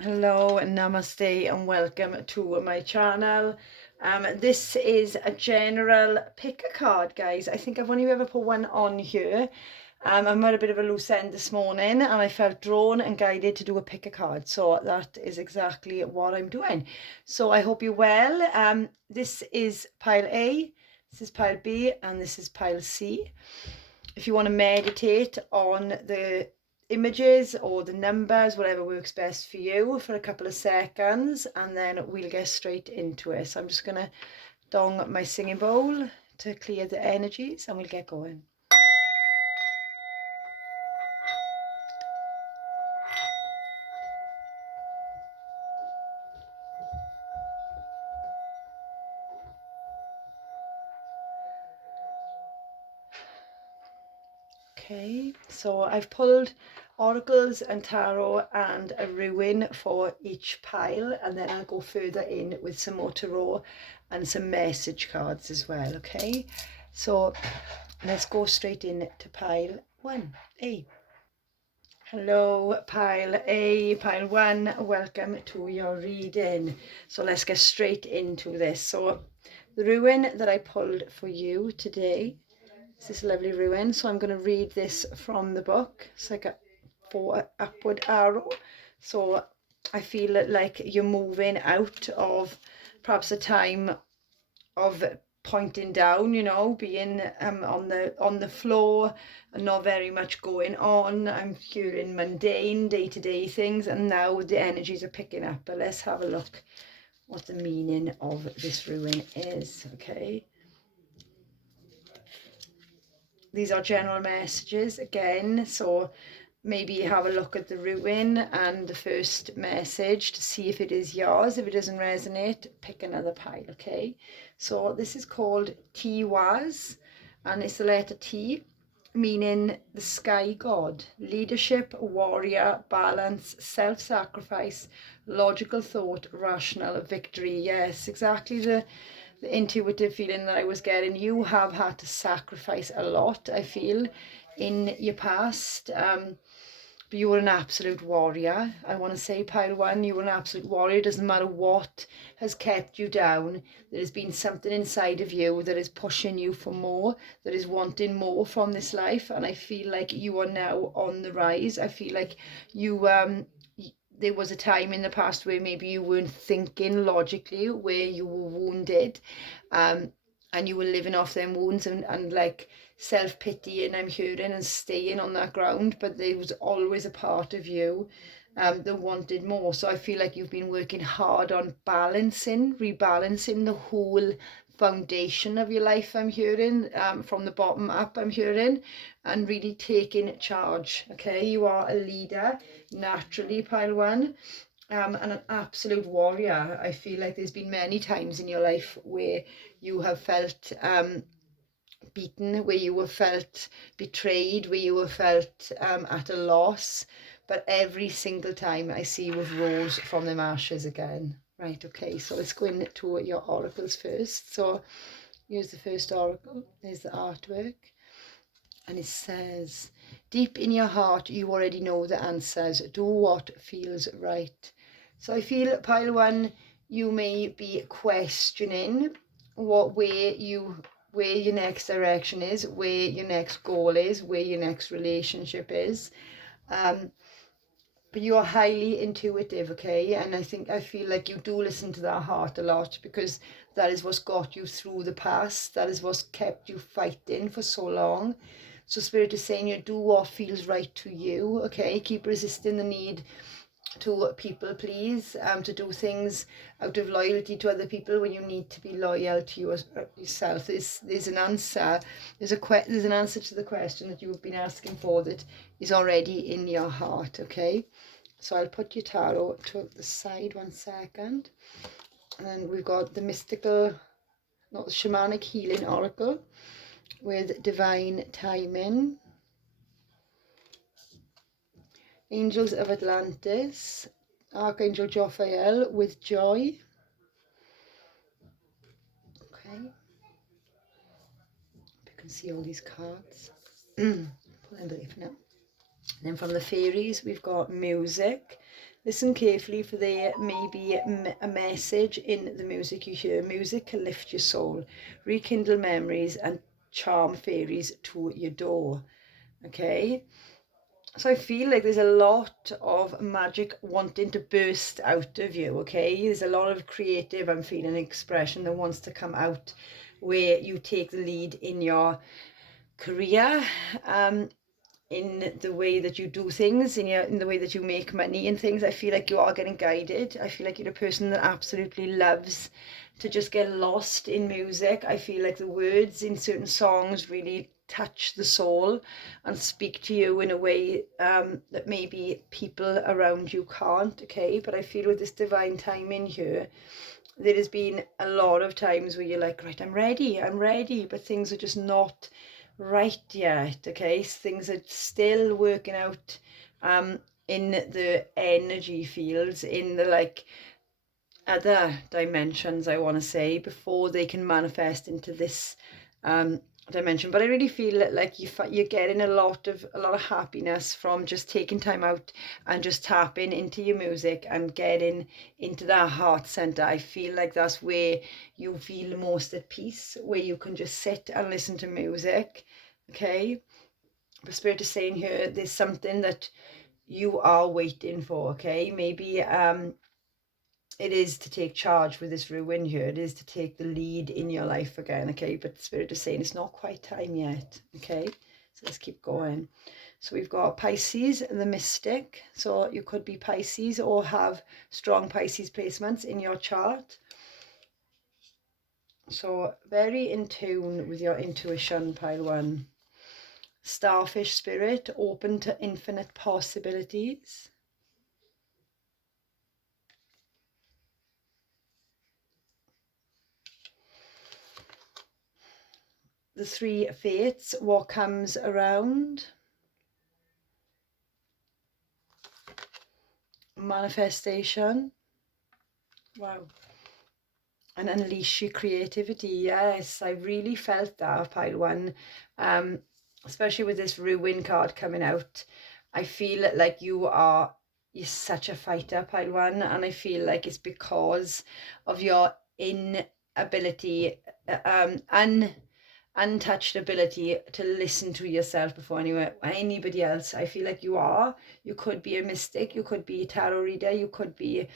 Hello, namaste, and welcome to my channel. This is a general pick a card, guys. I think I've only ever put one on here. I'm at a bit of a loose end this morning, and I felt drawn and guided to do a pick a card. So that is exactly what I'm doing. So I hope you're well. This is pile A, this is pile B, and this is pile C. If you want to meditate on the images or the numbers, whatever works best for you, for a couple of seconds, and then we'll get straight into it. So I'm just going to dong my singing bowl to clear the energies, and we'll get going. Okay, so I've pulled oracles and tarot and a ruin for each pile, and then I'll go further in with some more tarot and some message cards as well. Okay, so let's go straight in to pile 1A. Hello, pile A, pile 1, welcome to your reading. So let's get straight into this. So the ruin that I pulled for you today, this is a lovely ruin. So I'm going to read this from the book. It's like a 4 upward arrow. So I feel like you're moving out of perhaps a time of pointing down, you know, being on the floor and not very much going on. I'm hearing mundane day-to-day things, and now the energies are picking up. But let's have a look what the meaning of this ruin is. Okay, these are general messages again, so maybe have a look at the ruin and the first message to see if it is yours. If it doesn't resonate, pick another pile. Okay, so this is called Tiwaz, and it's the letter T, meaning the sky god, leadership, warrior, balance, self-sacrifice, logical thought, rational victory. Yes, exactly the intuitive feeling that I was getting. You have had to sacrifice a lot, I feel, in your past. But you were an absolute warrior. I want to say, pile 1, you were an absolute warrior. It doesn't matter what has kept you down. There has been something inside of you that is pushing you for more, that is wanting more from this life. And I feel like you are now on the rise. I feel like you there was a time in the past where maybe you weren't thinking logically, where you were wounded, and you were living off them wounds and like self-pity, and I'm hearing and staying on that ground. But there was always a part of you that wanted more. So I feel like you've been working hard on rebalancing the whole foundation of your life. I'm hearing from the bottom up, I'm hearing, and really taking charge. Okay, you are a leader naturally, pile 1, and an absolute warrior. I feel like there's been many times in your life where you have felt beaten, where you have felt betrayed, where you have felt at a loss. But every single time I see you've rose from them ashes again. Right, okay, so let's go into your oracles first. So here's the first oracle. There's the artwork. And it says, deep in your heart, you already know the answers. Do what feels right. So I feel, pile 1, you may be questioning where your next direction is, where your next goal is, where your next relationship is. But you are highly intuitive, okay? And I feel like you do listen to that heart a lot, because that is what's got you through the past. That is what's kept you fighting for so long. So Spirit is saying, you do what feels right to you, okay? Keep resisting the need to people please, to do things out of loyalty to other people when you need to be loyal to yourself. There's an answer. There's an answer to the question that you've been asking for that is already in your heart, okay? So I'll put your tarot to the side 1 second. And then we've got the mystical, not the shamanic healing oracle with divine timing. Angels of Atlantis, Archangel Jophiel with joy. Okay, you can see all these cards. Put them away for now. Then from the fairies, we've got music. Listen carefully, for there may be a message in the music you hear. Music can lift your soul, rekindle memories, and charm fairies to your door. Okay, so I feel like there's a lot of magic wanting to burst out of you. Okay, there's a lot of creative, I'm feeling, expression that wants to come out, where you take the lead in your career, in the way that you do things, in the way that you make money and things. I feel like you are getting guided. I feel like you're a person that absolutely loves to just get lost in music. I feel like the words in certain songs really touch the soul and speak to you in a way that maybe people around you can't. Okay, but I feel with this divine timing here, there has been a lot of times where you're like, right, I'm ready, but things are just not right yet. Okay, so things are still working out in the energy fields, in the like other dimensions, I want to say, before they can manifest into this dimension. But I really feel like you're getting a lot of happiness from just taking time out and just tapping into your music and getting into that heart center. I feel like that's where you feel most at peace, where you can just sit and listen to music. Okay, the Spirit is saying here there's something that you are waiting for. Okay, maybe it is to take charge with this ruin here. It is to take the lead in your life again. Okay, but the Spirit is saying it's not quite time yet. Okay, so let's keep going. So we've got Pisces, the mystic. So you could be Pisces or have strong Pisces placements in your chart. So very in tune with your intuition, pile one. Starfish spirit, open to infinite possibilities. The three fates, what comes around. Manifestation. Wow. And unleash your creativity. Yes, I really felt that, pile one. Especially with this ruin card coming out. I feel like you're such a fighter, pile one, and I feel like it's because of your inability, untouched ability to listen to yourself before anybody else. I feel like you could be a mystic, you could be a tarot reader, you could be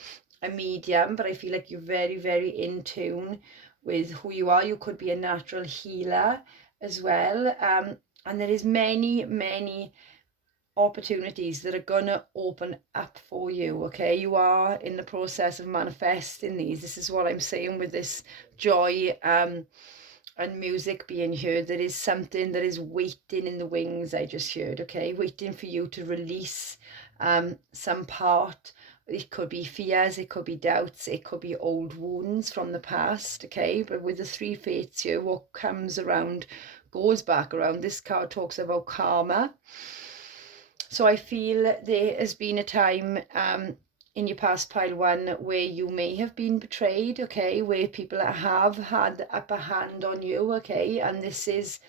a medium, but I feel like you're very, very in tune with who you are. You could be a natural healer as well. And there is many opportunities that are gonna open up for you. Okay, you are in the process of manifesting these. This is what I'm saying with this joy and music being heard. There is something that is waiting in the wings, I just heard. Okay, waiting for you to release some part. It could be fears, it could be doubts, it could be old wounds from the past. Okay, but with the three fates here, what comes around goes back around. This card talks about karma. So I feel there has been a time in your past, pile one, where you may have been betrayed. Okay, where people have had the upper hand on you. Okay, and this is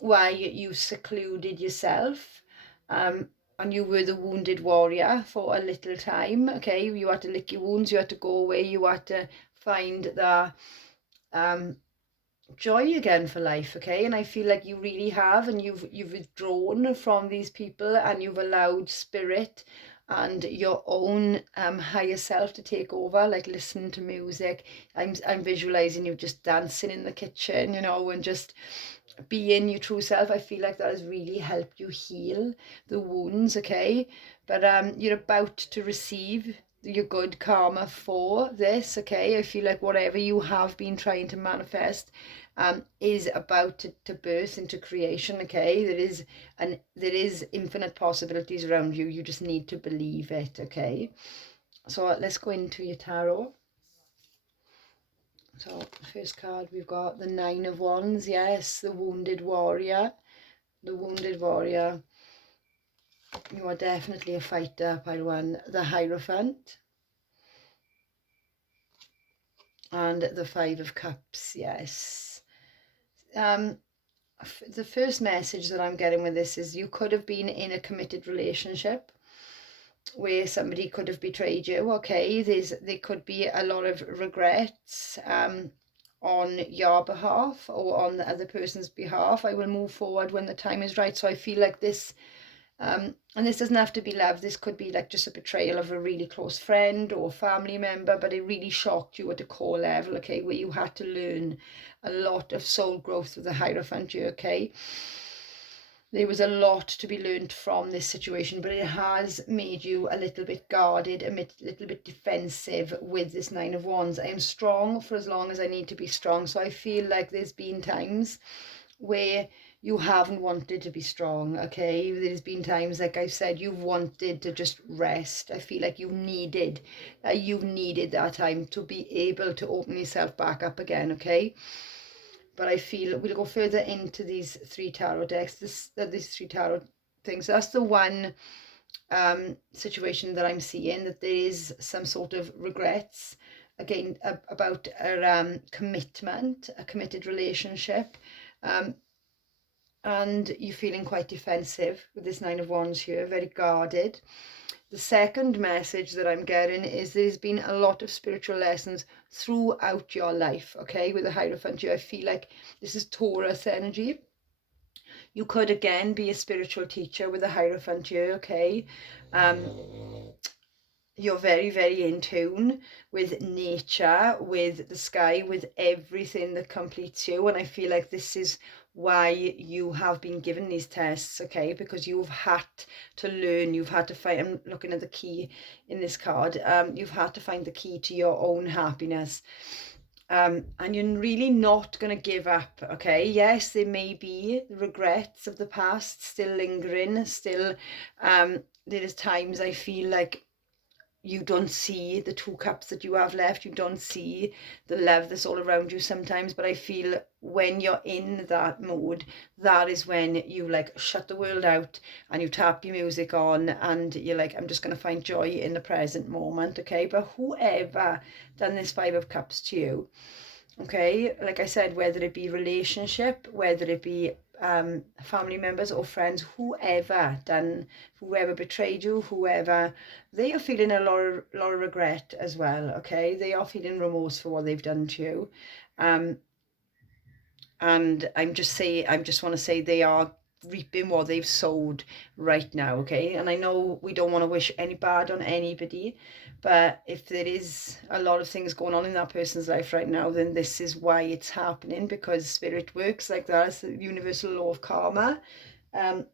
why you secluded yourself, and you were the wounded warrior for a little time. Okay, you had to lick your wounds, you had to go away, you had to find the joy again for life. Okay, and I feel like you really have, and you've withdrawn from these people, and you've allowed spirit and your own higher self to take over, like listen to music. I'm visualizing you just dancing in the kitchen, and just being your true self. I feel like that has really helped you heal the wounds. Okay, but you're about to receive your good karma for this. Okay, I feel like whatever you have been trying to manifest is about to burst into creation. Okay, there is infinite possibilities around you. You just need to believe it. Okay, so let's go into your tarot. So first card, we've got the Nine of Wands. Yes, the wounded warrior. The wounded warrior. You are definitely a fighter, pile one. The Hierophant. And the Five of Cups. Yes. The first message that I'm getting with this is you could have been in a committed relationship. where somebody could have betrayed you. Okay, there could be a lot of regrets on your behalf or on the other person's behalf. I will move forward when the time is right. So I feel like this, and this doesn't have to be love. This could be like just a betrayal of a really close friend or family member, but it really shocked you at a core level, okay, where you had to learn a lot of soul growth with the Hierophant here, okay? There was a lot to be learned from this situation, but it has made you a little bit guarded, a little bit defensive with this Nine of Wands. I am strong for as long as I need to be strong. So I feel like there's been times where you haven't wanted to be strong, okay? There's been times, like I've said, you've wanted to just rest. I feel like you've needed that time to be able to open yourself back up again, okay? But I feel we'll go further into these three tarot decks, these three tarot things. So that's the one situation that I'm seeing, that there is some sort of regrets, again, about a commitment, a committed relationship, and you're feeling quite defensive with this Nine of Wands here, very guarded. The second message that I'm getting is there's been a lot of spiritual lessons throughout your life, okay? With the Hierophant here, I feel like this is Taurus energy. You could, again, be a spiritual teacher with the Hierophant here, okay? You're very, very in tune with nature, with the sky, with everything that completes you. And I feel like this is why you have been given these tests, okay? Because you've had to learn, you've had to find, I'm looking at the key in this card, you've had to find the key to your own happiness. And you're really not going to give up, okay? Yes, there may be regrets of the past still lingering, still, there is times I feel like you don't see the two cups that you have left, you don't see the love that's all around you sometimes, but I feel when you're in that mode, that is when you like shut the world out and you tap your music on and you're like, I'm just going to find joy in the present moment, okay? But whoever done this Five of Cups to you, okay, like I said, whether it be relationship, whether it be family members or friends, whoever betrayed you, whoever, they are feeling a lot of regret as well, okay? They are feeling remorse for what they've done to you. And I just want to say they are reaping what they've sowed right now, okay? And I know we don't want to wish any bad on anybody, but if there is a lot of things going on in that person's life right now, then this is why it's happening, because spirit works like that. It's the universal law of karma.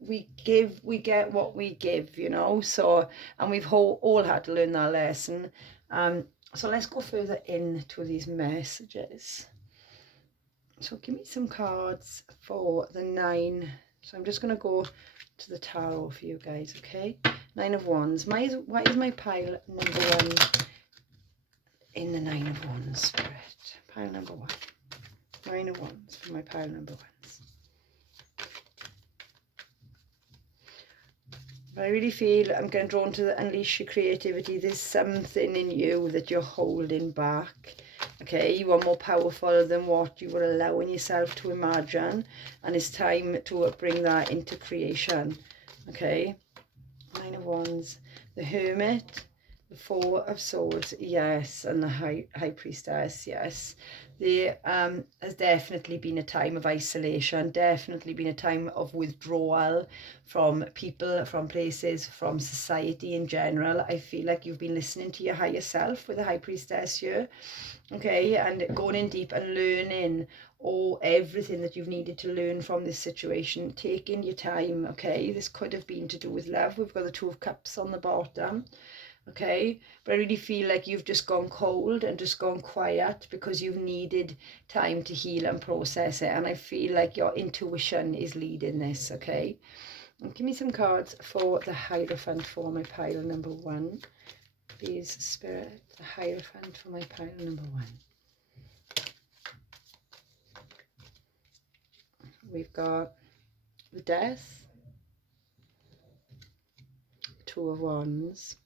We get what we give, you know. So, and we've all had to learn that lesson. So let's go further into these messages. So give me some cards for the nine. So I'm just going to go to the tarot for you guys, okay? Nine of Wands. Why is my pile number one in the Nine of Wands, Spirit? Pile number one. Nine of Wands for my pile number ones. I really feel I'm getting drawn to the unleash your creativity. There's something in you that you're holding back. Okay, you are more powerful than what you were allowing yourself to imagine. And it's time to bring that into creation. Okay, Nine of Wands. The Hermit. The Four of Swords. Yes. And the High Priestess. Yes. There has definitely been a time of isolation, definitely been a time of withdrawal from people, from places, from society in general. I feel like you've been listening to your higher self with the High Priestess here, okay, and going in deep and learning everything that you've needed to learn from this situation, taking your time, okay. This could have been to do with love. We've got the Two of Cups on the bottom. Okay, but I really feel like you've just gone cold and just gone quiet because you've needed time to heal and process it. And I feel like your intuition is leading this, okay? And give me some cards for the Hierophant for my pile number one. Please, Spirit, the Hierophant for my pile number one. We've got the Death, Two of Wands,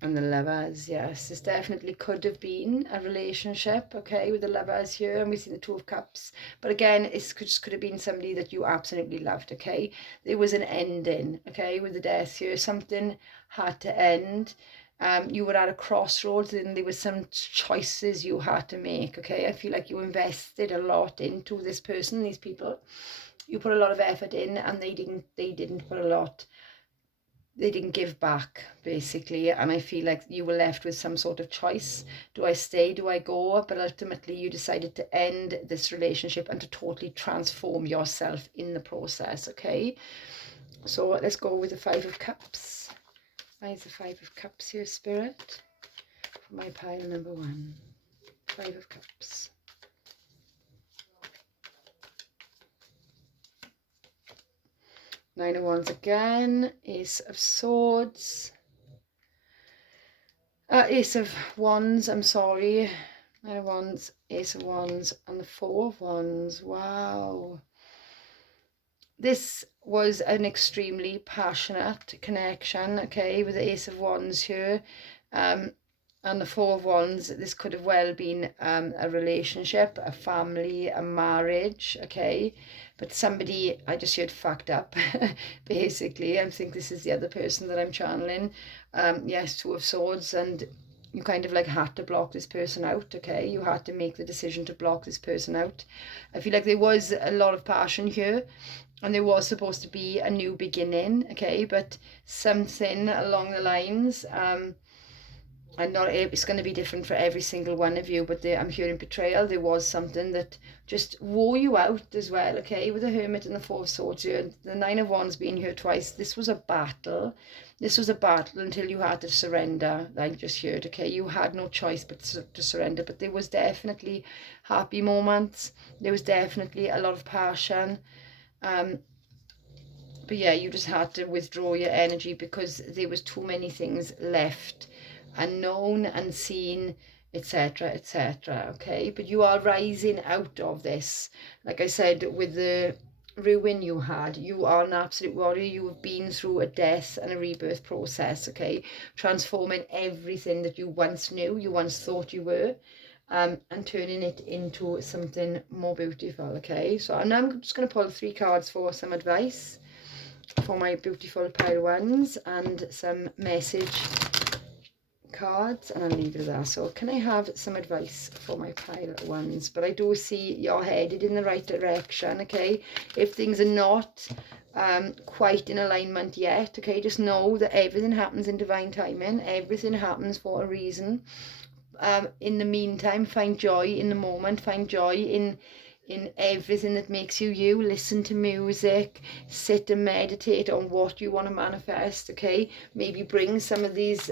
And the Lovers, yes, this definitely could have been a relationship, okay, with the Lovers here, and we've seen the Two of Cups. But again, it could have been somebody that you absolutely loved, okay? There was an ending, okay, with the Death here. Something had to end. You were at a crossroads and there was some choices you had to make, okay? I feel like you invested a lot into this person, these people. You put a lot of effort in, and they didn't put a lot. They didn't give back, basically, and I feel like you were left with some sort of choice. Do I stay? Do I go? But ultimately you decided to end this relationship and to totally transform yourself in the process, okay? So let's go with the Five of Cups. Why is the Five of Cups here, Spirit? For my pile number 1. Five of Cups. Nine of Wands again. Ace of Swords. Ace of Wands, I'm sorry. Nine of Wands, Ace of Wands, and the Four of Wands. Wow. This was an extremely passionate connection, okay, with the Ace of Wands here. And the Four of Wands, this could have well been a relationship, a family, a marriage, okay? But somebody, I just heard fucked up, basically. I think this is the other person that I'm channeling. Yes, Two of Swords, and you kind of like had to block this person out, okay? You had to make the decision to block this person out. I feel like there was a lot of passion here, and there was supposed to be a new beginning, okay? But something along the lines, and not it's going to be different for every single one of you, but I'm hearing betrayal. There was something that just wore you out as well, okay? With the Hermit and the Four of Swords here, the Nine of Wands being here twice, this was a battle. This was a battle until you had to surrender. I just heard, okay? You had no choice but to surrender, but there was definitely happy moments. There was definitely a lot of passion. But yeah, you just had to withdraw your energy because there was too many things left, unknown, unseen, etc., etc. Okay, but you are rising out of this. Like I said, with the ruin you had, you are an absolute warrior. You have been through a death and a rebirth process, okay, transforming everything that you once knew, you once thought you were, and turning it into something more beautiful, okay? So now I'm just going to pull 3 cards for some advice for my beautiful pile ones and some message cards, and I'll leave it there. So can I have some advice for my pile ones? But I do see you're headed in the right direction, okay? If things are not quite in alignment yet, okay, just know that everything happens in divine timing. Everything happens for a reason. In the meantime, find joy in the moment, find joy in everything that makes you you. Listen to music, sit and meditate on what you want to manifest, okay? Maybe bring some of these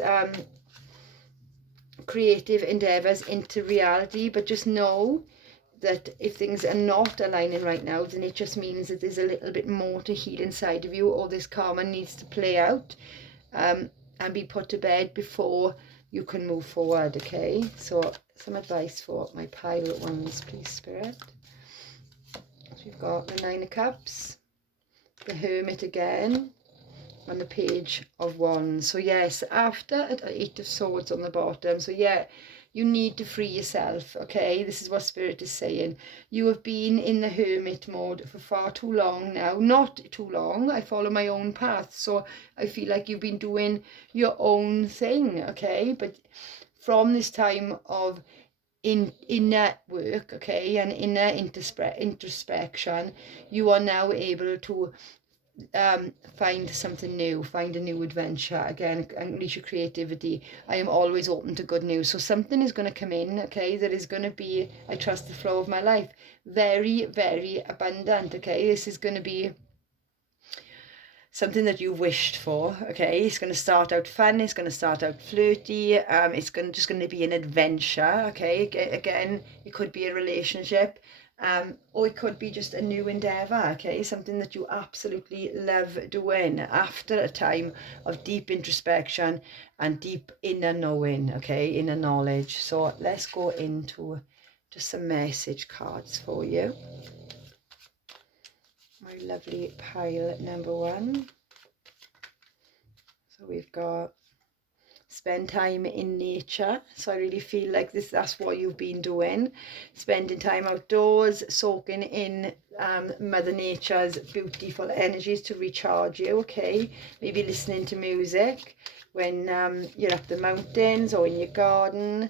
creative endeavors into reality, but just know that if things are not aligning right now, then it just means that there's a little bit more to heal inside of you, or this karma needs to play out and be put to bed before you can move forward, okay? So some advice for my pile ones, please, Spirit. So we've got the Nine of Cups, the Hermit again, and the Page of Wands. So yes, after an 8 of Swords on the bottom. So yeah, you need to free yourself, okay? This is what Spirit is saying. You have been in the hermit mode for far too long now. Not too long. I follow my own path. So I feel like you've been doing your own thing, okay? But from this time of inner work, okay, and inner introspection, you are now able to find something new, find a new adventure, again, unleash your creativity. I am always open to good news. So something is going to come in, okay, that is going to be, I trust the flow of my life, very, very abundant, okay? This is going to be something that you've wished for, okay? It's going to start out fun, it's going to start out flirty, it's just going to be an adventure, okay? Again, it could be a relationship, or it could be just a new endeavor, okay? Something that you absolutely love doing after a time of deep introspection and deep inner knowing, okay? Inner knowledge. So let's go into just some message cards for you. My lovely pile number 1. So we've got spend time in nature. So I really feel like that's what you've been doing, spending time outdoors, soaking in Mother Nature's beautiful energies to recharge you, okay? Maybe listening to music when you're up the mountains or in your garden.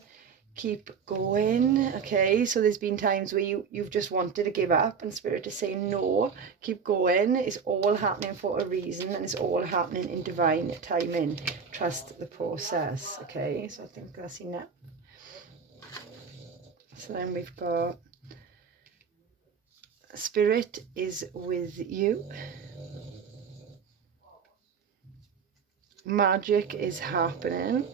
Keep going, okay? So there's been times where you've just wanted to give up, and Spirit is saying no, keep going. It's all happening for a reason, and it's all happening in divine timing. Trust the process, okay? So I think that's enough. So then we've got Spirit is with you. Magic is happening.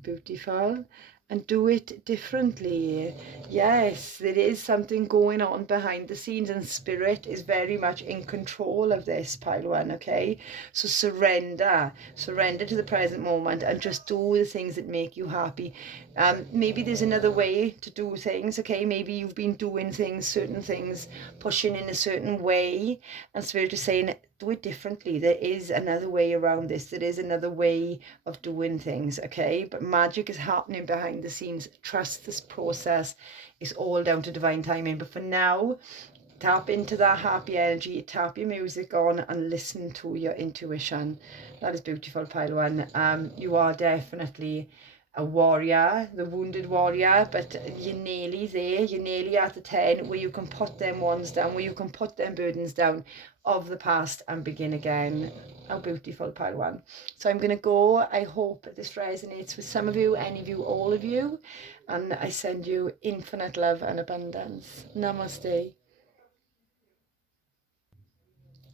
Beautiful. And do it differently. Yes, there is something going on behind the scenes, and Spirit is very much in control of this, pile one, okay? So surrender to the present moment and just do the things that make you happy. Maybe there's another way to do things, okay? Maybe you've been doing things, certain things, pushing in a certain way, and Spirit is saying, do it differently. There is another way around this. There is another way of doing things, okay? But magic is happening behind the scenes. Trust this process. It's all down to divine timing. But for now, tap into that happy energy, tap your music on and listen to your intuition. That is beautiful, pile one. You are definitely a warrior, the wounded warrior, but you're nearly there. You're nearly at the 10 where you can put them wands down, where you can put them burdens down of the past and begin again. How beautiful, pile one. So I'm going to go. I hope this resonates with some of you, any of you, all of you, and I send you infinite love and abundance. Namaste.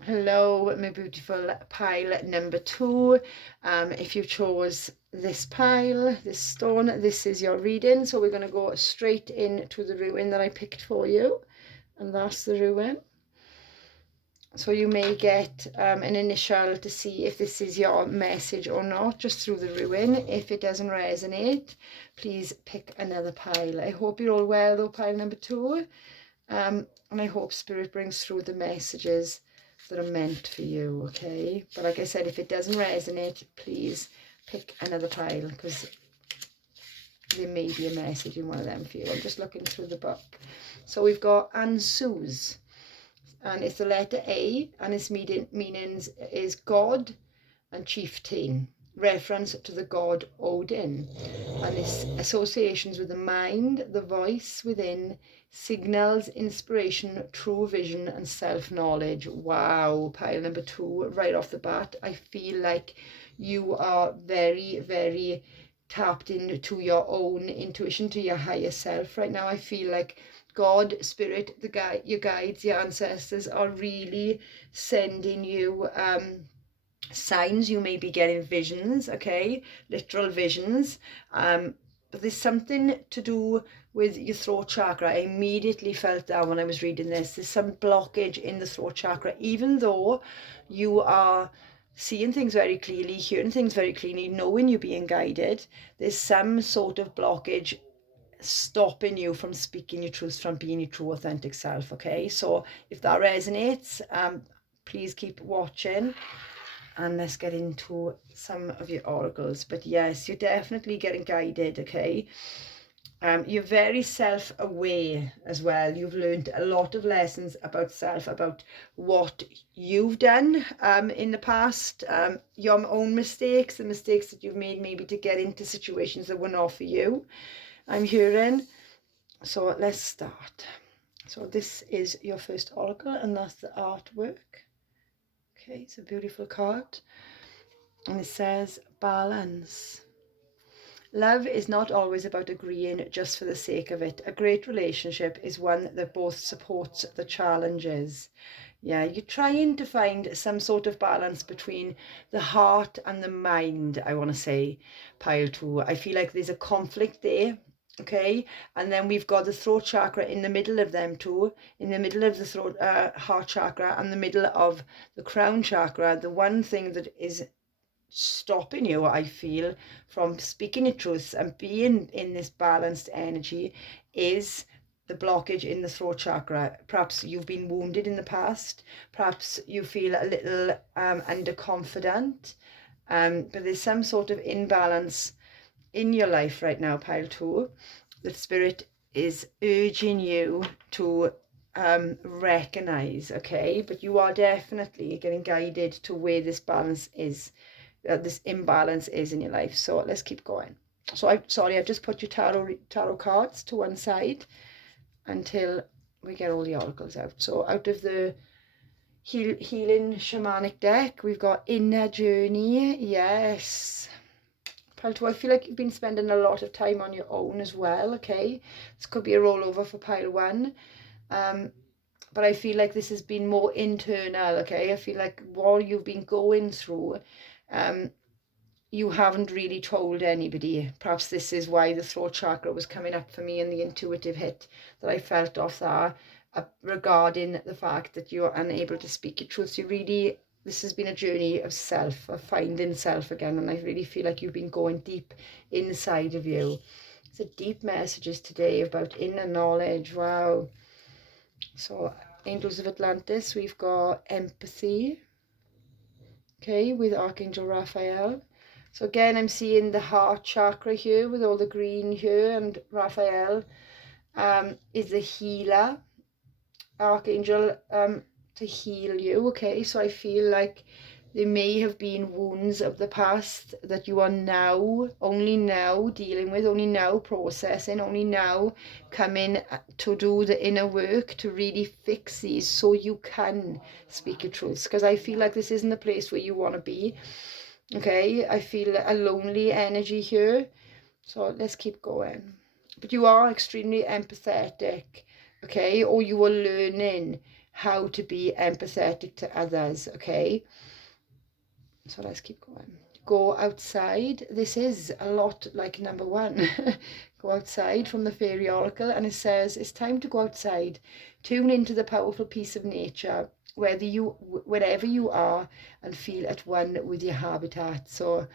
Hello, my beautiful pile number 2. If you chose this pile, this stone, this is your reading. So we're going to go straight into the ruin that I picked for you, and that's the ruin. So you may get an initial to see if this is your message or not, just through the ruin. If it doesn't resonate, please pick another pile. I hope you're all well though, pile number 2. And I hope Spirit brings through the messages that are meant for you, okay? But like I said, if it doesn't resonate, please pick another pile, because there may be a message in one of them for you. I'm just looking through the book. So we've got Ansuz, and it's the letter A, and its meanings is God and chieftain, reference to the god Odin, and its associations with the mind, the voice within, signals, inspiration, true vision, and self-knowledge. Wow, pile number 2, right off the bat. I feel like you are very, very tapped into your own intuition, to your higher self right now. I feel like God, Spirit, your guides, your ancestors are really sending you signs. You may be getting visions, okay, literal visions, but there's something to do with your throat chakra. I immediately felt that when I was reading this. There's some blockage in the throat chakra, even though you are seeing things very clearly, hearing things very clearly, knowing you're being guided. There's some sort of blockage stopping you from speaking your truth, from being your true authentic self, okay? So if that resonates, please keep watching. And let's get into some of your oracles. But yes, you're definitely getting guided, okay? You're very self-aware as well. You've learned a lot of lessons about self, about what you've done in the past, your own mistakes, the mistakes that you've made maybe to get into situations that were not for you, I'm hearing. So let's start. So this is your first oracle, and that's the artwork. Okay, it's a beautiful card, and it says balance. Love is not always about agreeing just for the sake of it. A great relationship is one that both supports the challenges. Yeah, you're trying to find some sort of balance between the heart and the mind, I want to say, pile 2. I feel like there's a conflict there, okay? And then we've got the throat chakra in the middle of them two, in the middle of the throat heart chakra and the middle of the crown chakra. The one thing that is stopping you, I feel, from speaking your truth and being in this balanced energy is the blockage in the throat chakra. Perhaps you've been wounded in the past, perhaps you feel a little underconfident, but there's some sort of imbalance in your life right now, pile 2, the Spirit is urging you to recognize, okay? But you are definitely getting guided to where this balance is, this imbalance is in your life. So let's keep going. So I've just put your tarot cards to one side until we get all the oracles out. So out of the healing shamanic deck, we've got Inner Journey. Yes. Pile 2, I feel like you've been spending a lot of time on your own as well, okay? This could be a rollover for pile 1. But I feel like this has been more internal, okay? I feel like what you've been going through, you haven't really told anybody. Perhaps this is why the throat chakra was coming up for me and the intuitive hit that I felt off that regarding the fact that you're unable to speak your truth. You really, this has been a journey of self, of finding self again, and I really feel like you've been going deep inside of you. It's a deep messages today about inner knowledge. Wow. So Angels of Atlantis, we've got empathy, okay, with Archangel Raphael. So again, I'm seeing the heart chakra here with all the green here, and Raphael is the healer, Archangel, to heal you, okay? So I feel like there may have been wounds of the past that you are now, only now dealing with, only now processing, only now coming to do the inner work to really fix these so you can speak your truths. Because I feel like this isn't the place where you want to be, okay? I feel a lonely energy here. So let's keep going. But you are extremely empathetic, okay? Or you are learning how to be empathetic to others, okay? So let's keep going. Go outside. This is a lot like number 1. Go outside from the Fairy Oracle, and it says it's time to go outside. Tune into the powerful peace of nature, wherever you are, and feel at one with your habitat. So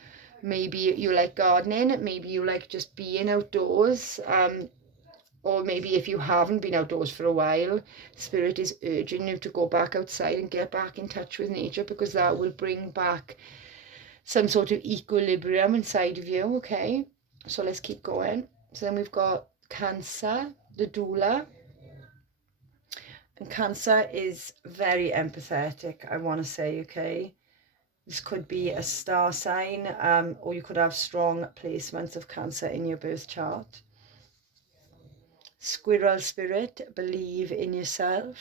maybe you like gardening, maybe you like just being outdoors, or maybe if you haven't been outdoors for a while, Spirit is urging you to go back outside and get back in touch with nature, because that will bring back some sort of equilibrium inside of you, okay? So let's keep going. So then we've got Cancer, the doula. And Cancer is very empathetic, I want to say, okay? This could be a star sign, or you could have strong placements of Cancer in your birth chart. Squirrel spirit, believe in yourself.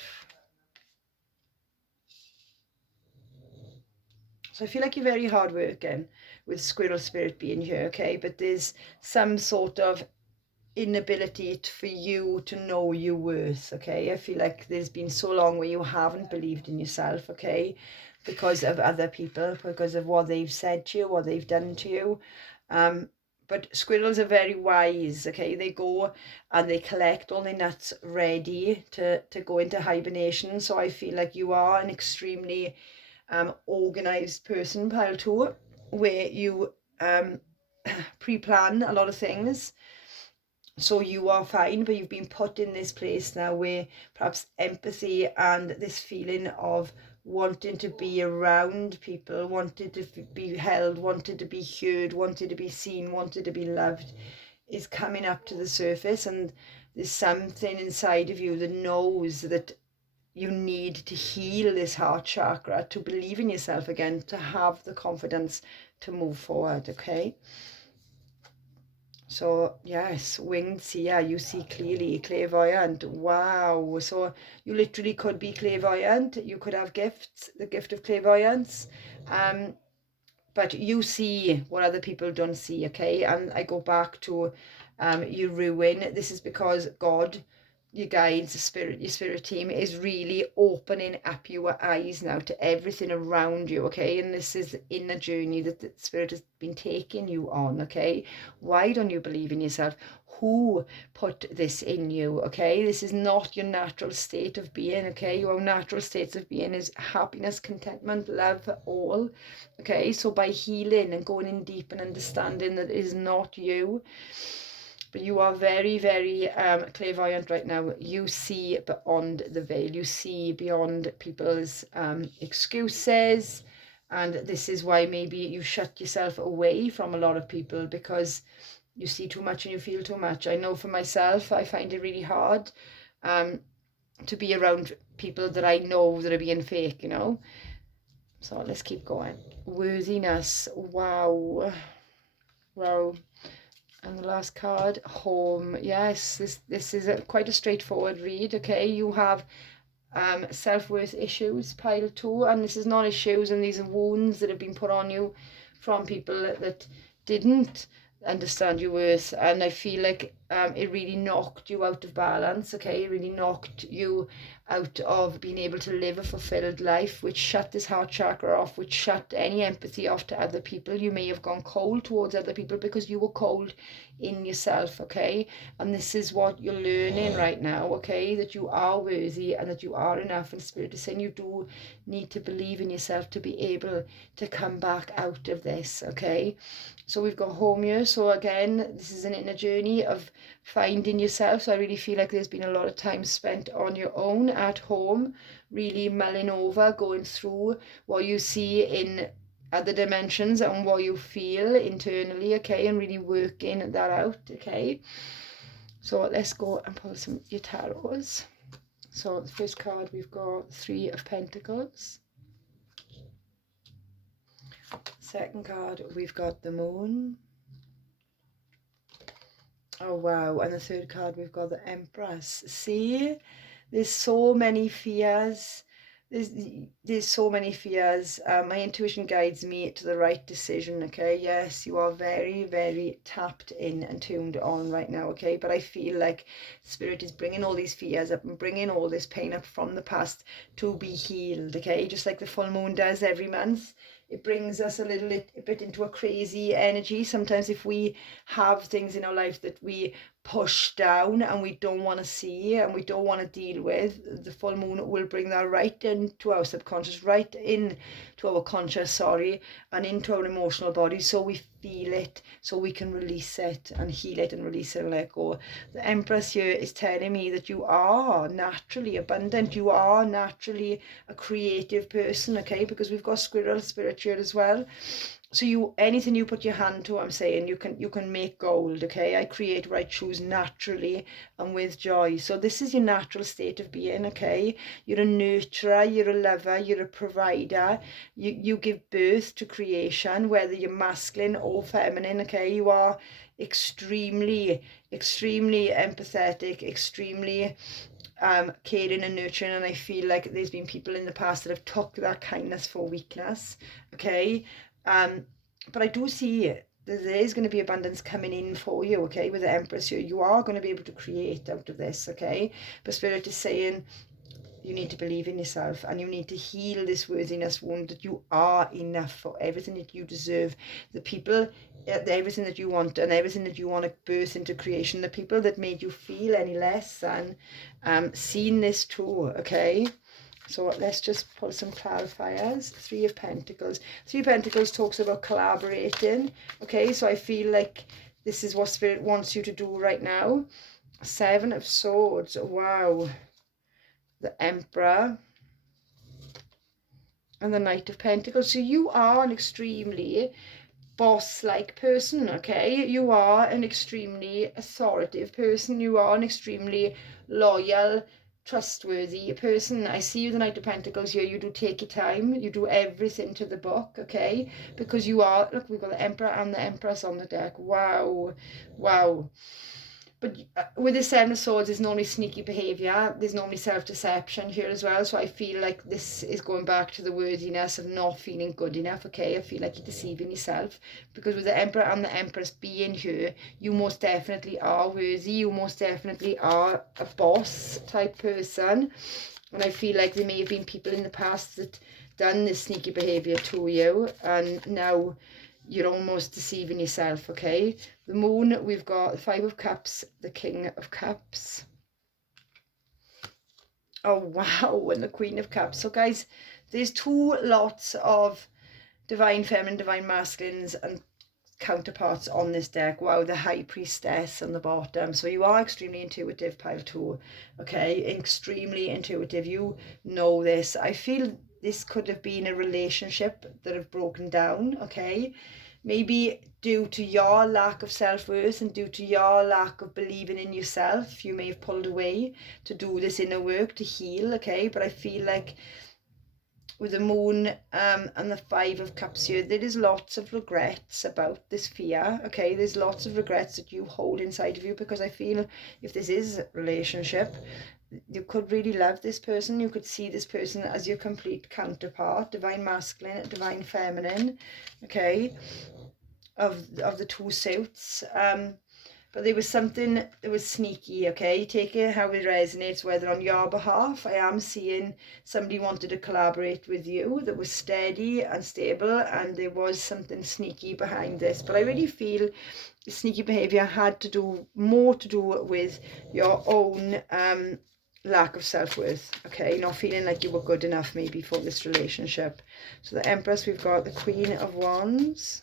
So I feel like you're very hardworking with squirrel spirit being here, okay? But there's some sort of inability for you to know your worth, okay? I feel like there's been so long where you haven't believed in yourself, okay? Because of other people, because of what they've said to you, what they've done to you. But squirrels are very wise, okay? They go and they collect all their nuts ready to go into hibernation. So I feel like you are an extremely organized person, pile 2, where you pre-plan a lot of things. So you are fine, but you've been put in this place now where perhaps empathy and this feeling of wanting to be around people, wanted to be held, wanted to be heard, wanted to be seen, wanted to be loved is coming up to the surface. And there's something inside of you that knows that you need to heal this heart chakra, to believe in yourself again, to have the confidence to move forward, okay? So yes, winged seer, you see clearly, clairvoyant, wow. So you literally could be clairvoyant, you could have gifts, the gift of clairvoyance, but you see what other people don't see, okay? And I go back to your ruin. This is because God, your guides, your spirit team is really opening up your eyes now to everything around you, okay? And this is the inner journey that the Spirit has been taking you on, okay? Why don't you believe in yourself? Who put this in you, okay? This is not your natural state of being, okay? Your natural states of being is happiness, contentment, love, all, okay? So by healing and going in deep and understanding that it is not you, but you are very, very clairvoyant right now. You see beyond the veil. You see beyond people's excuses. And this is why maybe you shut yourself away from a lot of people, because you see too much and you feel too much. I know for myself, I find it really hard to be around people that I know that are being fake, you know. So let's keep going. Worthiness. Wow. Wow. And the last card, home. Yes, this is quite a straightforward read. Okay, you have self-worth issues, pile 2, and this is not issues, and these are wounds that have been put on you from people that didn't understand your worth. And I feel like it really knocked you out of balance. Okay, it really knocked you out of being able to live a fulfilled life, which shut this heart chakra off, which shut any empathy off to other people. You may have gone cold towards other people because you were cold in yourself. Okay, and this is what you're learning right now. Okay, that you are worthy and that you are enough, and Spirit is saying you do need to believe in yourself to be able to come back out of this. Okay, so we've got home here. So again, this is an inner journey of finding yourself. So I really feel like there's been a lot of time spent on your own at home, really mulling over, going through what you see in other dimensions and what you feel internally. Okay, and really working that out. Okay, so let's go and pull some your tarots. So the first card, we've got 3 of Pentacles. Second card, we've got the Moon. Oh wow, and the third card, we've got the Empress. See, there's so many fears. There's so many fears. My intuition guides me to the right decision. Okay, yes, you are very, very tapped in and tuned on right now. Okay, but I feel like Spirit is bringing all these fears up and bringing all this pain up from the past to be healed. Okay, just like the full moon does every month. It brings us a bit into a crazy energy. Sometimes if we have things in our life that we push down and we don't want to see and we don't want to deal with, the full moon will bring that right into our subconscious, right into our conscious, and into our emotional body, so we feel it, so we can release it and heal it and release it and let go. The Empress here is telling me that you are naturally abundant, you are naturally a creative person. Okay, because we've got squirrel spirit here as well. So anything you put your hand to, I'm saying, you can make gold. Okay, I create what I choose naturally and with joy. So this is your natural state of being. Okay, you're a nurturer, you're a lover, you're a provider. You give birth to creation, whether you're masculine or feminine. Okay, you are extremely empathetic, extremely caring and nurturing, and I feel like there's been people in the past that have took that kindness for weakness. Okay, but I do see there is going to be abundance coming in for you. Okay, with the Empress here, you are going to be able to create out of this. Okay, but Spirit is saying you need to believe in yourself and you need to heal this worthiness wound, that you are enough for everything that you deserve. The people, everything that you want and everything that you want to birth into creation, the people that made you feel any less than, seen this too. Okay, so let's just pull some clarifiers. 3 of Pentacles. 3 of Pentacles talks about collaborating. Okay, so I feel like this is what Spirit wants you to do right now. 7 of Swords. Wow. The Emperor and the Knight of Pentacles. So you are an extremely boss-like person. Okay, you are an extremely authoritative person. You are an extremely loyal, trustworthy person. I see you, the Knight of Pentacles here. You do take your time, you do everything to the book. Okay, because you are, look, we've got the Emperor and the Empress on the deck. Wow, wow. But with the 7 of Swords, there's normally sneaky behaviour, there's normally self-deception here as well. So I feel like this is going back to the worthiness of not feeling good enough. Okay, I feel like you're deceiving yourself, because with the Emperor and the Empress being here, you most definitely are worthy, you most definitely are a boss type person. And I feel like there may have been people in the past that done this sneaky behaviour to you, and now you're almost deceiving yourself. Okay, the Moon, we've got the 5 of Cups, the King of Cups. Oh wow, and the Queen of Cups. So guys, there's 2 lots of divine feminine, divine masculines and counterparts on this deck. Wow, the High Priestess on the bottom. So you are extremely intuitive, pile 2. Okay, extremely intuitive. You know this. I feel this could have been a relationship that have broken down. Okay, maybe due to your lack of self-worth and due to your lack of believing in yourself, you may have pulled away to do this inner work to heal, okay? But I feel like with the moon and the 5 of cups here, there is lots of regrets about this fear, okay? There's lots of regrets that you hold inside of you, because I feel if this is a relationship, you could really love this person. You could see this person as your complete counterpart, divine masculine, divine feminine, okay, of the two suits. But there was something that was sneaky, okay? Take it how it resonates, whether on your behalf. I am seeing somebody wanted to collaborate with you that was steady and stable, and there was something sneaky behind this. But I really feel sneaky behavior had to do more to do with your own lack of self-worth, okay? Not feeling like you were good enough maybe for this relationship. So the Empress, we've got the Queen of Wands.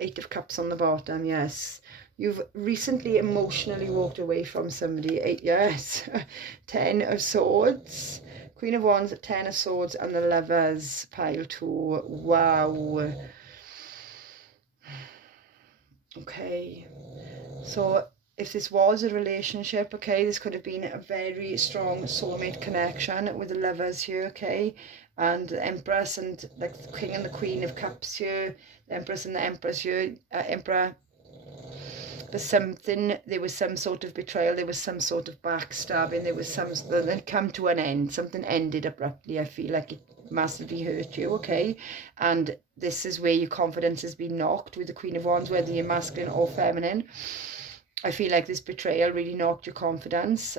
Eight of Cups on the bottom, yes. You've recently emotionally walked away from somebody. Yes. 10 of Swords. Queen of Wands, 10 of Swords, and the Lovers, pile 2. Wow. Okay. So if this was a relationship, okay, this could have been a very strong soulmate connection with the Lovers here, okay? And the Empress and like the King and the Queen of Cups here, the Empress and the Empress here, Emperor. There was some sort of betrayal, there was some sort of backstabbing, there was some, then come to an end, something ended abruptly. I feel like it massively hurt you, okay? And this is where your confidence has been knocked with the Queen of Wands, whether you're masculine or feminine. I feel like this betrayal really knocked your confidence,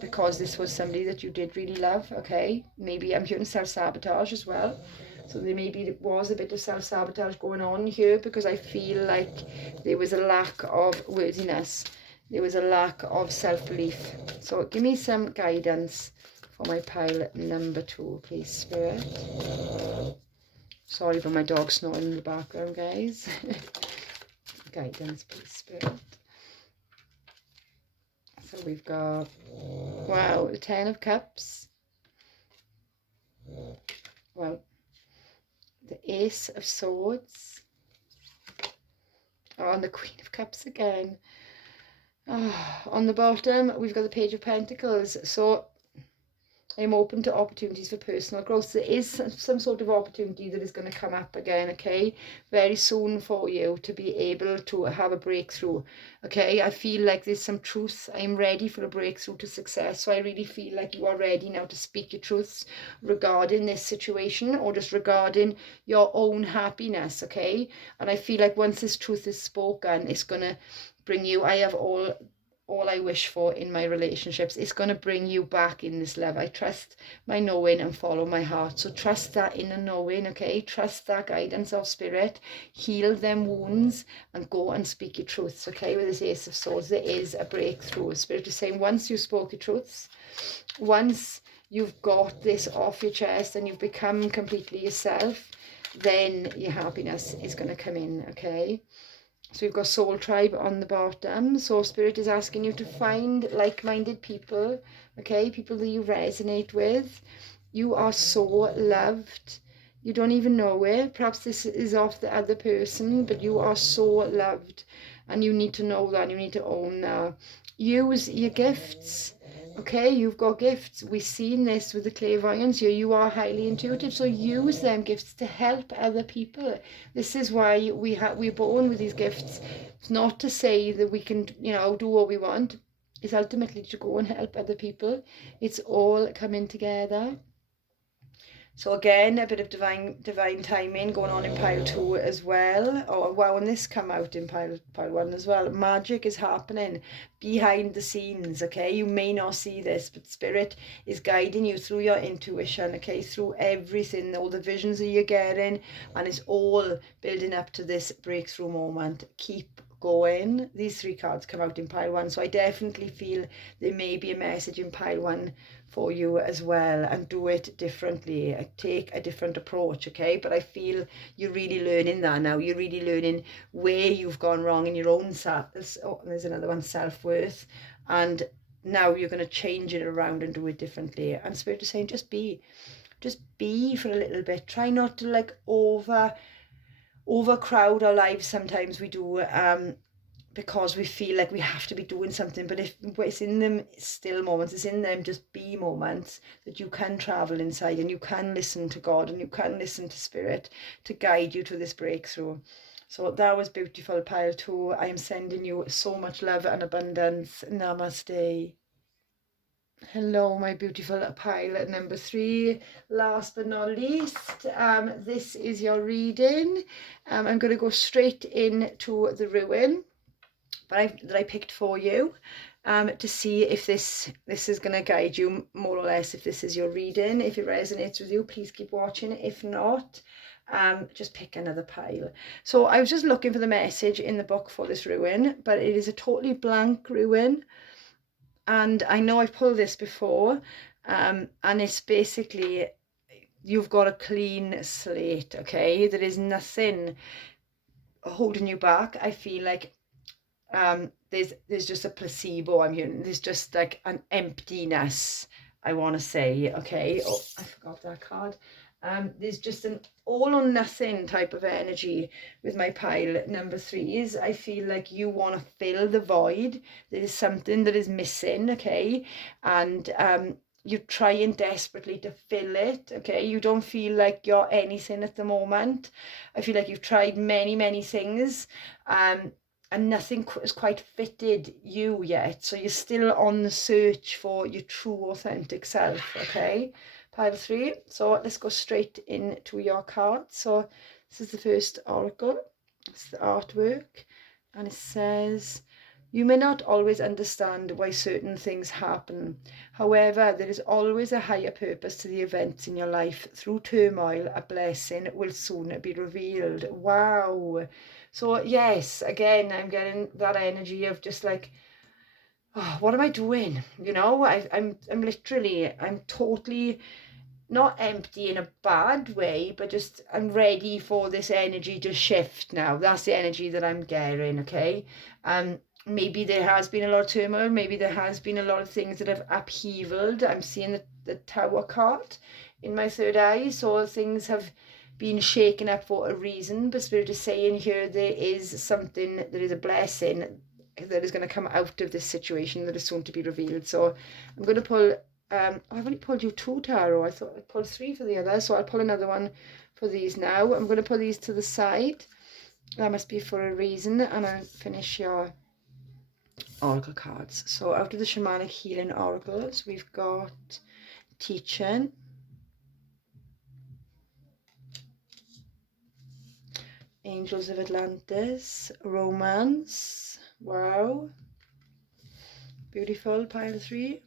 because this was somebody that you did really love, okay? Maybe I'm hearing self-sabotage as well. So there maybe was a bit of self-sabotage going on here, because I feel like there was a lack of worthiness. There was a lack of self-belief. So give me some guidance for my pile number 2, please, Spirit. Sorry for my dog snoring in the background, guys. Guidance, please, Spirit. So we've got, wow, the 10 of Cups. Wow. The Ace of Swords. Oh, and the Queen of Cups again. Oh, on the bottom, we've got the Page of Pentacles. So I'm open to opportunities for personal growth. There is some sort of opportunity that is going to come up again, okay, very soon for you to be able to have a breakthrough, okay? I feel like there's some truth. I'm ready for a breakthrough to success. So I really feel like you are ready now to speak your truths regarding this situation, or just regarding your own happiness, okay? And I feel like once this truth is spoken, it's going to bring you, I have all I wish for in my relationships. It's going to bring you back in this love. I trust my knowing and follow my heart. So trust that inner knowing, okay? Trust that guidance of Spirit. Heal them wounds and go and speak your truths, okay? With this Ace of Swords, there is a breakthrough. Spirit is saying once you spoke your truths, once you've got this off your chest and you've become completely yourself, then your happiness is going to come in, okay? So we've got Soul Tribe on the bottom. So Spirit is asking you to find like-minded people, okay? People that you resonate with. You are so loved. You don't even know it. Perhaps this is off the other person, but you are so loved. And you need to know that. You need to own that. Use your gifts. Okay, you've got gifts. We've seen this with the clairvoyance here. You are highly intuitive, so use them gifts to help other people. This is why we're born with these gifts. It's not to say that we can, do what we want. It's ultimately to go and help other people. It's all coming together. So again, a bit of divine timing going on in pile 2 as well. Oh wow, and this come out in pile 1 as well. Magic is happening behind the scenes, okay? You may not see this, but Spirit is guiding you through your intuition, okay? Through everything, all the visions that you're getting, and it's all building up to this breakthrough moment. Keep going. These 3 cards come out in pile 1, so I definitely feel there may be a message in pile 1 for you as well, and do it differently. Take a different approach, okay? But I feel you're really learning that now. You're really learning where you've gone wrong in your own self. Oh, and there's another one, self-worth, and now you're going to change it around and do it differently. And Spirit is saying, just be for a little bit. Try not to like overcrowd our lives. Sometimes we do, because we feel like we have to be doing something. But if it's in them still moments, it's in them just be moments that you can travel inside, and you can listen to God, and you can listen to Spirit to guide you to this breakthrough. So that was beautiful, pile 2. I am sending you so much love and abundance. Namaste. Hello, my beautiful pile number 3. Last but not least, this is your reading. I'm going to go straight into the ruin that I picked for you, to see if this is going to guide you more or less, if this is your reading. If it resonates with you, please keep watching. If not, just pick another pile. So I was just looking for the message in the book for this ruin, but it is a totally blank ruin. And I know I've pulled this before, and it's basically, you've got a clean slate, okay? There is nothing holding you back. I feel like there's just a placebo I'm hearing. There's just like an emptiness, I want to say, okay? Oh, I forgot that card. There's just an all or nothing type of energy with my pile number 3s. I feel like you want to fill the void. There is something that is missing, okay? And you're trying desperately to fill it, okay? You don't feel like you're anything at the moment. I feel like you've tried many things, and nothing has quite fitted you yet. So you're still on the search for your true authentic self, okay? Pile 3. So let's go straight into your card. So this is the first oracle. It's the artwork, and it says, you may not always understand why certain things happen. However, there is always a higher purpose to the events in your life. Through turmoil, a blessing will soon be revealed. Wow. So yes, again, I'm getting that energy of just like, oh, what am I doing? You know, I'm totally not empty in a bad way, but just I'm ready for this energy to shift now. That's the energy that I'm getting, okay? Maybe there has been a lot of turmoil. Maybe there has been a lot of things that have upheavaled. I'm seeing the Tower card in my third eye. So things have been shaken up for a reason. But Spirit is saying here there is something, there is a blessing that is going to come out of this situation that is soon to be revealed. So I'm going to pull, I've only pulled you 2 tarot. I thought I'd pull 3 for the other. So I'll pull another one for these now. I'm going to put these to the side. That must be for a reason. And I'll finish your oracle cards. So out of the shamanic healing oracles, we've got teaching, angels of Atlantis, romance. Wow, beautiful, pile 3.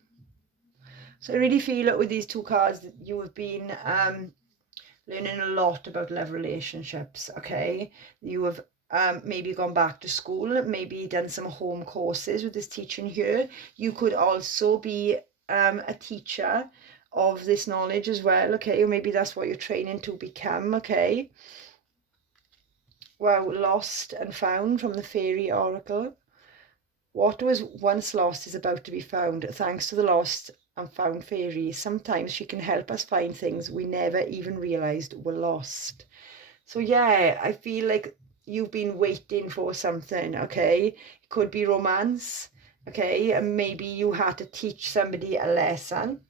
So I really feel with these 2 cards that you have been learning a lot about love relationships, okay? You have maybe gone back to school, maybe done some home courses with this teaching here. You could also be a teacher of this knowledge as well, okay? Or maybe that's what you're training to become, okay? Wow, lost and found from the fairy oracle. What was once lost is about to be found. Thanks to the lost and found fairy, sometimes she can help us find things we never even realized were lost. So yeah, I feel like you've been waiting for something, okay? It could be romance, okay? And maybe you had to teach somebody a lesson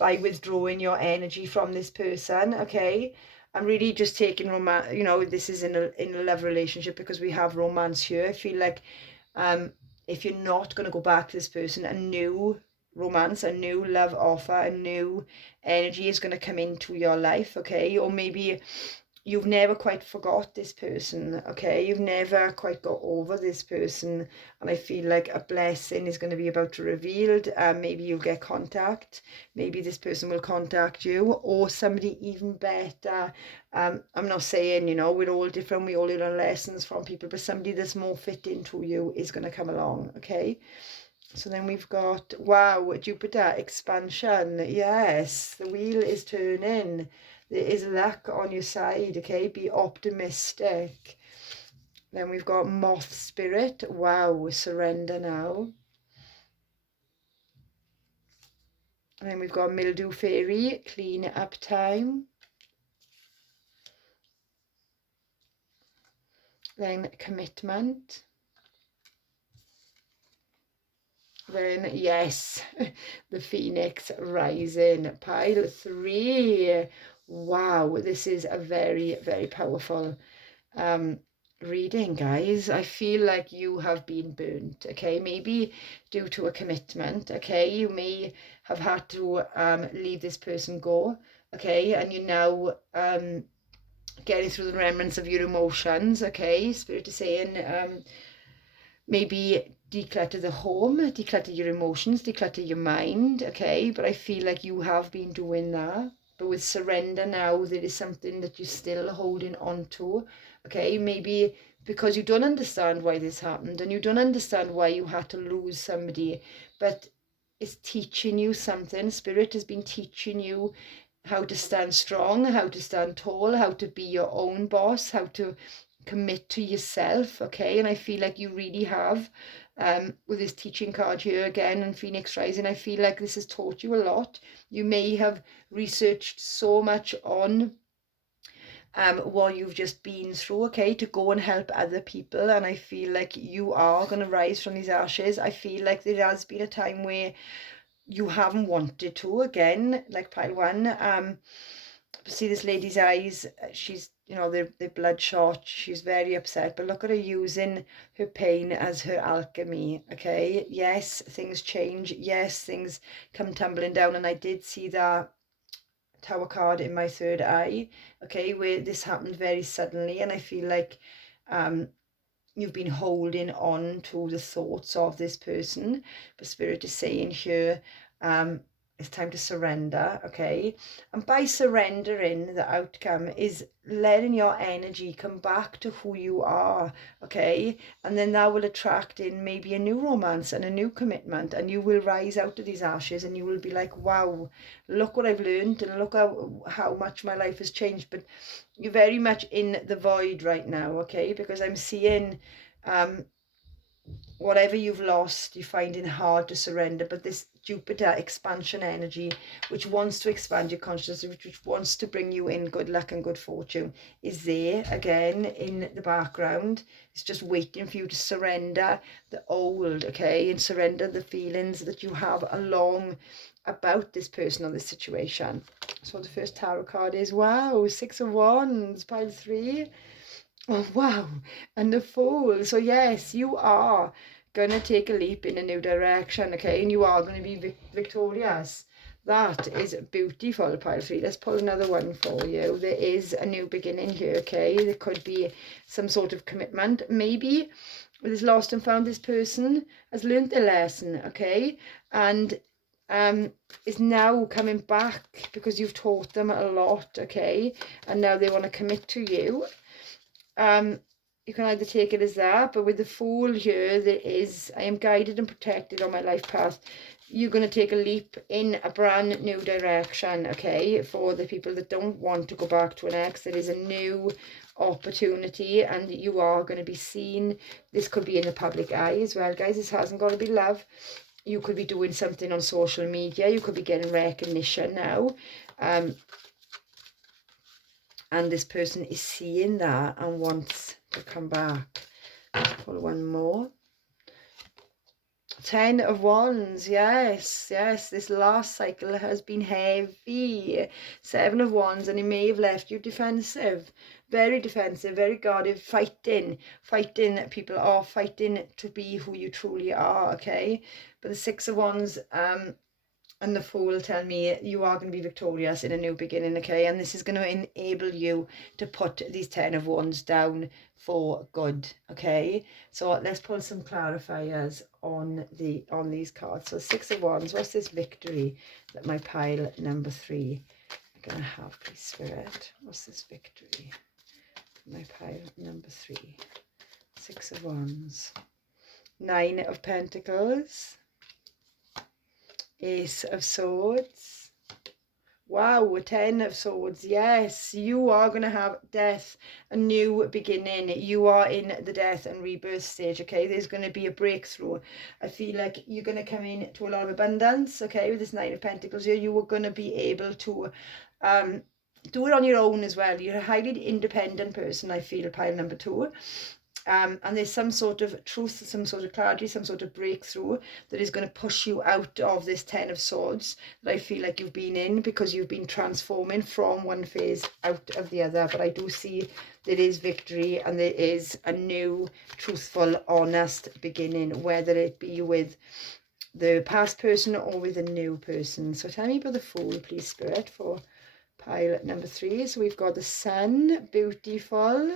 by withdrawing your energy from this person, okay? I'm really just taking romance, you know, this is in a love relationship because we have romance here. I feel like if you're not going to go back to this person, a new romance, a new love offer, a new energy is going to come into your life, okay? Or maybe you've never quite forgot this person, okay? You've never quite got over this person, and I feel like a blessing is going to be about to revealed. Maybe you'll get contact, maybe this person will contact you, or somebody even better. I'm not saying, you know, we're all different, we all learn lessons from people, but somebody that's more fitting to you is going to come along, okay? So then we've got, wow, Jupiter expansion. Yes, the wheel is turning. There is luck on your side, okay? Be optimistic. Then we've got moth spirit. Wow, surrender now. And then we've got Mildew Fairy, clean up time. Then commitment. Then, yes, the Phoenix rising, pile 3. Wow, this is a very, very powerful reading, guys. I feel like you have been burnt, okay? Maybe due to a commitment, okay? You may have had to leave this person go, okay? And you're now getting through the remnants of your emotions, okay? Spirit is saying maybe declutter the home, declutter your emotions, declutter your mind, okay? But I feel like you have been doing that. But with surrender now, there is something that you're still holding on to, okay? Maybe because you don't understand why this happened and you don't understand why you had to lose somebody, but it's teaching you something. Spirit has been teaching you how to stand strong, how to stand tall, how to be your own boss, how to commit to yourself, okay? And I feel like you really have, with this teaching card here again and Phoenix Rising, I feel like this has taught you a lot. You may have researched so much on what you've just been through, okay, to go and help other people. And I feel like you are going to rise from these ashes. I feel like there has been a time where you haven't wanted to, again, like pile 1. See this lady's eyes, she's, you know, they're bloodshot, she's very upset, but look at her using her pain as her alchemy, okay? Yes, things change, yes, things come tumbling down, and I did see that Tower card in my third eye, okay, where this happened very suddenly, and I feel like you've been holding on to the thoughts of this person, but Spirit is saying here, it's time to surrender, okay? And by surrendering, the outcome is letting your energy come back to who you are, okay? And then that will attract in maybe a new romance and a new commitment, and you will rise out of these ashes and you will be like, wow, look what I've learned and look how much my life has changed. But you're very much in the void right now, okay? Because I'm seeing whatever you've lost, you're finding hard to surrender. But this Jupiter expansion energy, which wants to expand your consciousness, which wants to bring you in good luck and good fortune, is there again in the background. It's just waiting for you to surrender the old, okay? And surrender the feelings that you have along about this person or this situation. So the first tarot card is, wow, 6 of Wands, pile 3. Oh, wow. And the Fool. So yes, you are going to take a leap in a new direction, okay? And you are going to be victorious. That is beautiful, pile 3. Let's pull another one for you. There is a new beginning here, okay? There could be some sort of commitment. Maybe with this lost and found, this person has learned their lesson, okay? And is now coming back because you've taught them a lot, okay? And now they want to commit to you. You can either take it as that, but with the Fool here, there is, I am guided and protected on my life path. You're going to take a leap in a brand new direction, okay? For the people that don't want to go back to an ex, there is a new opportunity and you are going to be seen. This could be in the public eye as well, guys. This hasn't got to be love. You could be doing something on social media. You could be getting recognition now. And this person is seeing that and wants to come back. Let's pull one more. 10 of Wands, yes, this last cycle has been heavy. 7 of Wands, and it may have left you defensive, very guarded, fighting people off, fighting to be who you truly are, okay? But the 6 of Wands, and the Fool tell me you are going to be victorious in a new beginning, okay? And this is going to enable you to put these 10 of Wands down for good, okay? So let's pull some clarifiers on these cards. So 6 of Wands, what's this victory that my pile number 3 are going to have, please, Spirit? What's this victory? My pile number 3. 6 of Wands. 9 of Pentacles. Ace of Swords, Wow, 10 of swords. Yes, you are going to have death, a new beginning. You are in the death and rebirth stage, okay? There's going to be a breakthrough. I feel like you're going to come in to a lot of abundance, okay? With this Nine of Pentacles here, you are going to be able to do it on your own as well. You're a highly independent person, I feel, pile number 2. And there's some sort of truth, some sort of clarity, some sort of breakthrough that is going to push you out of this 10 of swords that I feel like you've been in, because you've been transforming from one phase out of the other. But I do see there is victory and there is a new, truthful, honest beginning, whether it be with the past person or with a new person. So tell me about the Fool, please, Spirit, for pile number 3. So we've got the Sun, beautiful.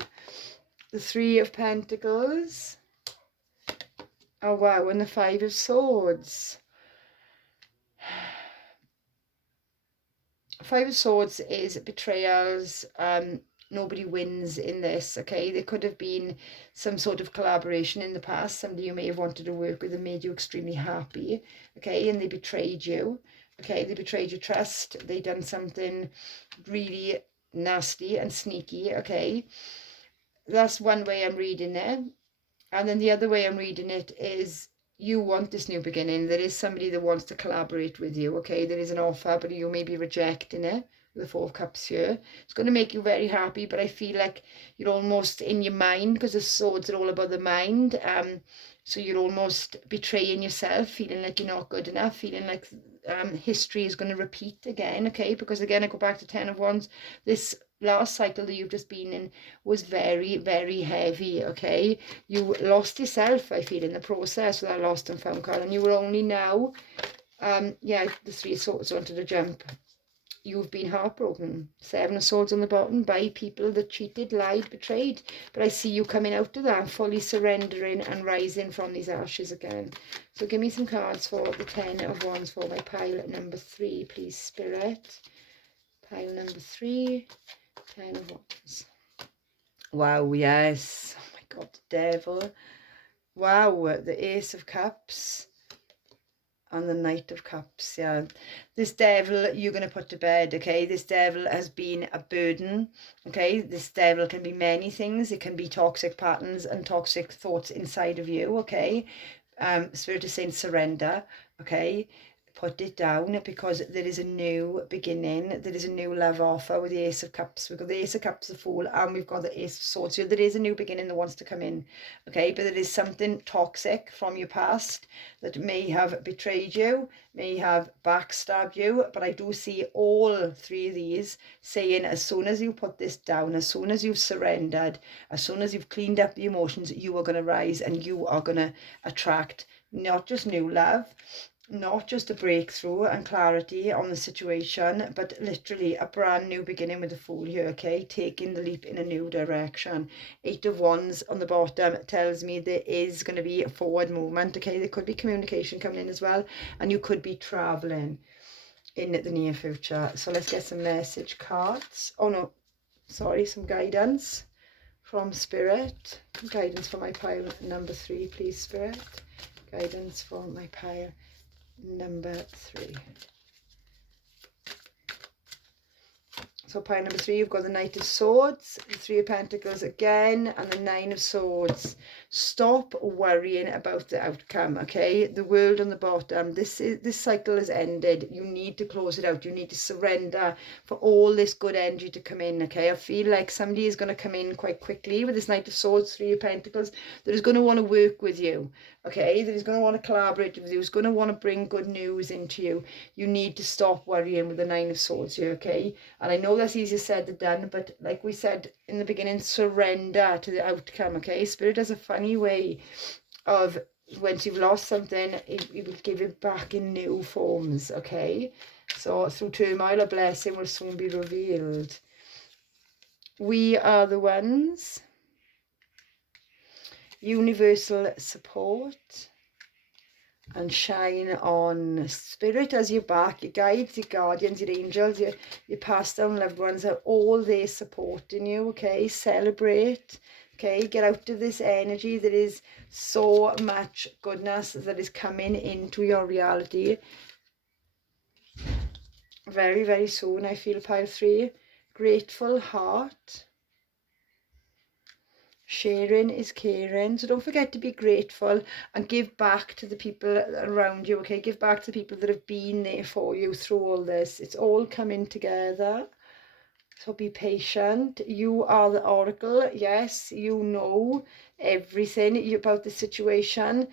The Three of Pentacles. Oh wow, and the Five of Swords. Five of Swords is betrayals. Nobody wins in this, okay? There could have been some sort of collaboration in the past. Somebody you may have wanted to work with and made you extremely happy, okay? And they betrayed you, okay? They betrayed your trust. They done something really nasty and sneaky, okay? That's one way I'm reading it. And then the other way I'm reading it is you want this new beginning. There is somebody that wants to collaborate with you, okay? There is an offer, but you may be rejecting it. The Four of Cups here. It's going to make you very happy, but I feel like you're almost in your mind, because the swords are all about the mind. So you're almost betraying yourself, feeling like you're not good enough, feeling like history is going to repeat again, okay? Because again, I go back to 10 of Wands. This last cycle that you've just been in was very, very heavy, okay? You lost yourself, I feel, in the process with that lost and found card, and you were only now, yeah, the Three of Swords wanted to jump. You've been heartbroken. Seven of Swords on the bottom, by people that cheated, lied, betrayed. But I see you coming out of that, fully surrendering and rising from these ashes again. So give me some cards for the 10 of Wands for my pile number 3, please, Spirit. Pile number 3, 10 of Wands. Wow, yes. Oh my God, the Devil. Wow, the Ace of Cups. And the Knight of Cups, yeah. This devil you're going to put to bed, okay? This devil has been a burden, okay? This devil can be many things. It can be toxic patterns and toxic thoughts inside of you, okay? Spirit is saying surrender, okay? Put it down, because there is a new beginning. There is a new love offer with the Ace of Cups. We've got the Ace of Cups, the Fool, and we've got the Ace of Swords. So there is a new beginning that wants to come in, okay? But there is something toxic from your past that may have betrayed you, may have backstabbed you. But I do see all 3 of these saying, as soon as you put this down, as soon as you've surrendered, as soon as you've cleaned up the emotions, you are going to rise and you are going to attract not just new love, not just a breakthrough and clarity on the situation, but literally a brand new beginning with the Fool here, okay? Taking the leap in a new direction. 8 of Wands on the bottom tells me there is going to be a forward movement, okay? There could be communication coming in as well, and you could be traveling in the near future. So let's get some message cards. Oh no, sorry, some guidance from Spirit. Guidance for my pile number 3, please, Spirit. Guidance for my pile number 3. So pile number 3, you've got the Knight of Swords, the 3 of Pentacles again, and the 9 of Swords. Stop worrying about the outcome, okay? The World on the bottom. This cycle has ended. You need to close it out. You need to surrender for all this good energy to come in, okay? I feel like somebody is going to come in quite quickly with this Knight of Swords, 3 of Pentacles, that is going to want to work with you, okay? That is going to want to collaborate with you, is going to want to bring good news into you. You need to stop worrying with the 9 of Swords here, okay? And I know that's easier said than done, but like we said in the beginning, surrender to the outcome, okay? Spirit has a funny way of, once you've lost something, it will give it back in new forms, okay? So through turmoil, a blessing will soon be revealed. We are the ones. Universal support. And shine on. Spirit as your back, your guides, your guardians, your angels, your passed down loved ones are all there supporting you, okay? Celebrate, okay? Get out of this energy. There is so much goodness that is coming into your reality. very, very soon, I feel, pile 3. Grateful heart. Sharing is caring. So don't forget to be grateful and give back to the people around you, okay? Give back to the people that have been there for you through all this. It's all coming together. So be patient. You are the oracle. Yes, you know everything about the situation.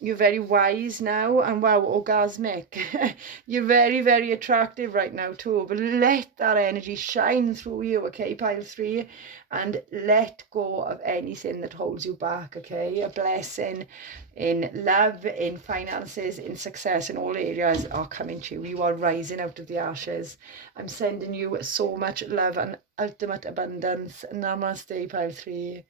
You're very wise now, and wow, orgasmic. You're very, very attractive right now too, but let that energy shine through you, okay, pile 3, and let go of anything that holds you back, okay? A blessing in love, in finances, in success, in all areas are coming to you. You are rising out of the ashes. I'm sending you so much love and ultimate abundance. Namaste, pile 3.